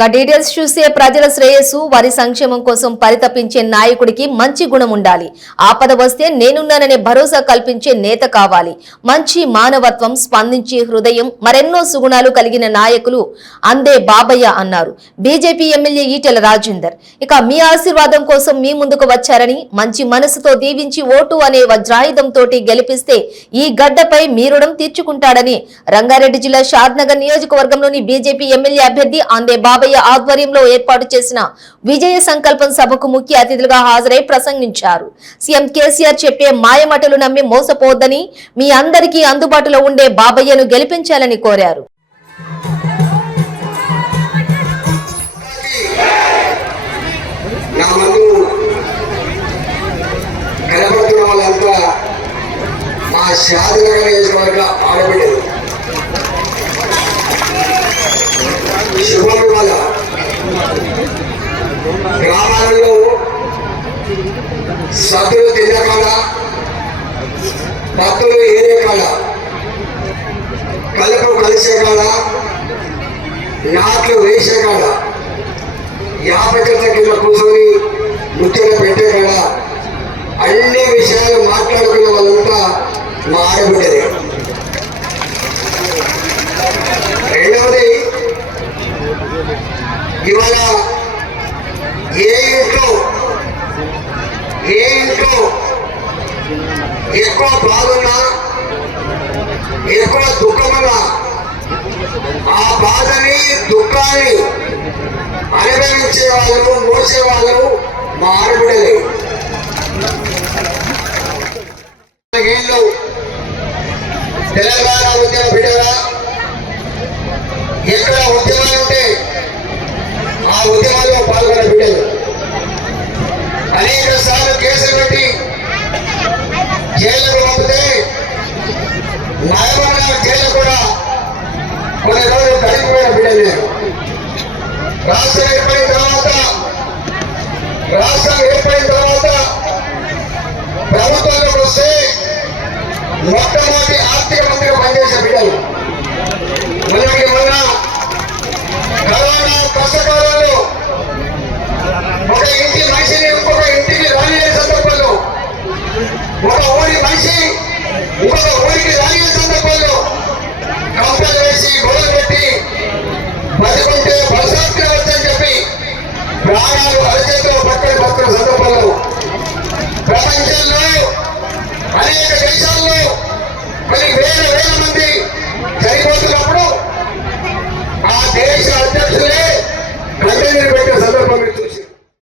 Details చూసే ప్రజల శ్రేయస్సు వారి సంక్షేమం కోసం పరితపించే నాయకుడికి మంచి గుణం ఉండాలి. ఆపద వస్తే నేనున్నాననే భరోసా కల్పించే నేత కావాలి. మంచి మానవత్వం, స్పందించే హృదయం, మరెన్నో సుగుణాలు కలిగిన నాయకులు అందే బాబయ్య అన్నారు బీజేపీ ఎమ్మెల్యే ఈటెల రాజేందర్. ఇక మీ ఆశీర్వాదం కోసం మీ ముందుకు వచ్చారని, మంచి మనసుతో దీవించి ఓటు అనే వజ్రాయుధంతో గెలిపిస్తే ఈ గడ్డపై మీ రుణం తీర్చుకుంటాడని రంగారెడ్డి జిల్లా షాద్నగర్ నియోజకవర్గంలోని బీజేపీ ఎమ్మెల్యే అభ్యర్థి అందే బాబయ్య ఆధ్వర్యంలో ఏర్పాటు చేసిన విజయ సంకల్పం సభకు ముఖ్య అతిథులుగా హాజరై ప్రసంగించారు. సీఎం కేసీఆర్ చెప్పే మాయమటలు నమ్మి మోసపోవద్దని, మీ అందరికీ అందుబాటులో ఉండే బాబయ్యను గెలిపించాలని కోరారు. గ్రామాలలో సతులు తినకాల, భక్తులు ఏరే కాల, కలుపు కలిసే కాల, నాట్లు వేసే కాల, యాభై చెట్ల కింద కూర్చొని ముచ్చట పెట్టే కాల, అన్ని విషయాలు మాట్లాడుకున్న వాళ్ళంతా మా ఆడబిడ్డదే. రెండవది, ఇవాళ ఏ ఇంట్లో ఎక్కువ బాధున్నా, ఎక్కువ దుఃఖమున్నా ఆ బాధని, దుఃఖాన్ని అనుభవించే వాళ్ళు, మోసే వాళ్ళు మా ఆడబిడ్డలే. ఏళ్ళు తెలంగాణ ఉద్యమ బిడ్డగా ఎక్కడ ఉద్యమాలు ఉంటే